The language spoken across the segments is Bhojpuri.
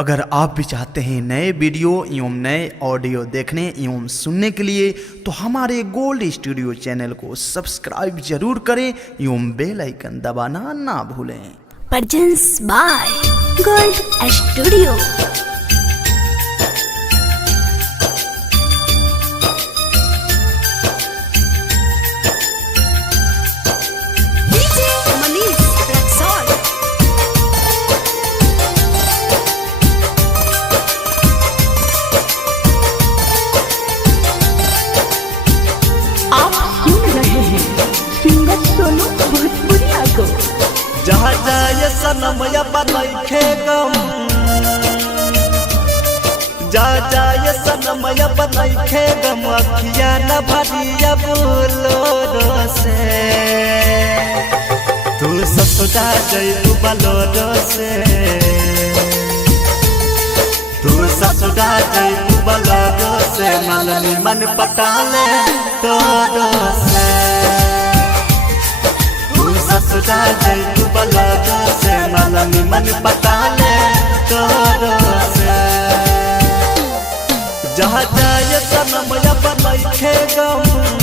अगर आप भी चाहते हैं नए वीडियो एवं नए ऑडियो देखने एवं सुनने के लिए तो हमारे गोल्ड स्टूडियो चैनल को सब्सक्राइब जरूर करें एवं बेल आइकन दबाना ना भूलें। Presents by gold studio. जहाँ जाए सनमया बनैखे गम, जहाँ जाए सनमया बनैखे गम, अखिया न भरिया बोलोरो से तू ससुरा जइबू बलोरो से, तू ससुरा जइबू बलोरो से, मननी मन पटाले तोरो से, ससुरा जइबू बलोरो से, मननी मन पटाले तोरो से। जहाँ जाए सनमया बनैखे गम,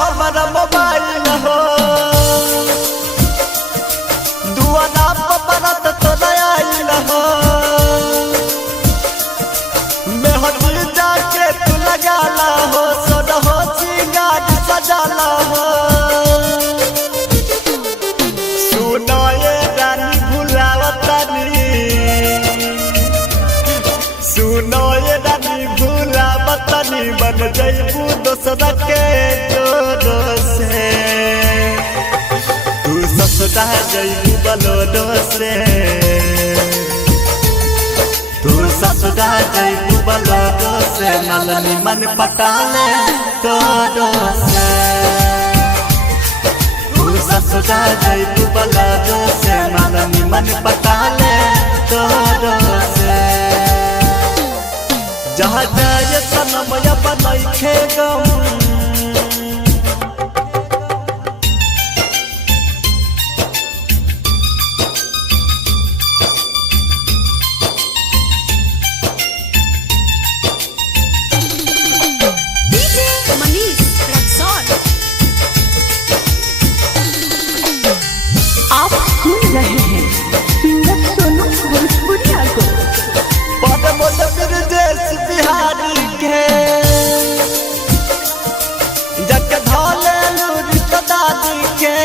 हमारा मोबाइल हो दुआना पपरत तो नया हो, मेहर जाके तू लगाला हो, सोना हो चिंगार सजाला हो, सुनो ये रानी भुलावतनी, सुनो ये रानी भुलावतनी, बन जइबू दोसरा के जोरो से, तू ससुरा जइबू बलोरो से, तू ससुरा जइबू बलोरो से, मननी मन पटाले तोरो से, तू ससुरा जइबू बलोरो से, मननी मन पटाले तोरो से। जहाँ जाए सनमया बनैखे गम, आप सुन रहे हैं सिंगर सोनू भोजपुरिया को। ब्रजेश बिहारी के जग धोले दादी के,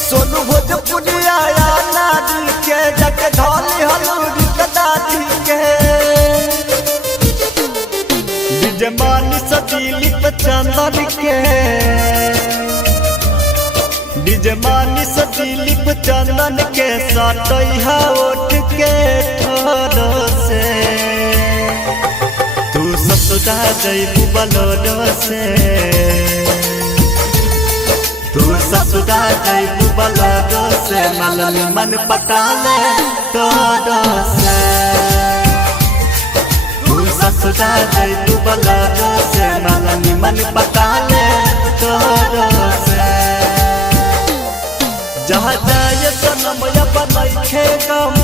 सोनू भोजपुरिया नारी के जग धोले हलूरी दादी के, विजयमानी सदीलिप चंदन के, विजयमानी सदीलिप चंदन के, साटैहा ओठ के ठोरो से, तू ससुरा जइबू बलोरो से, तू ससुरा जइबू बलोरो से, मननी मन पटाले तोरो से, तू ससुरा जइबू बलोरो से, मननी मन पटाले तोरो से। जहाँ जाए सनमया बनैखे गम,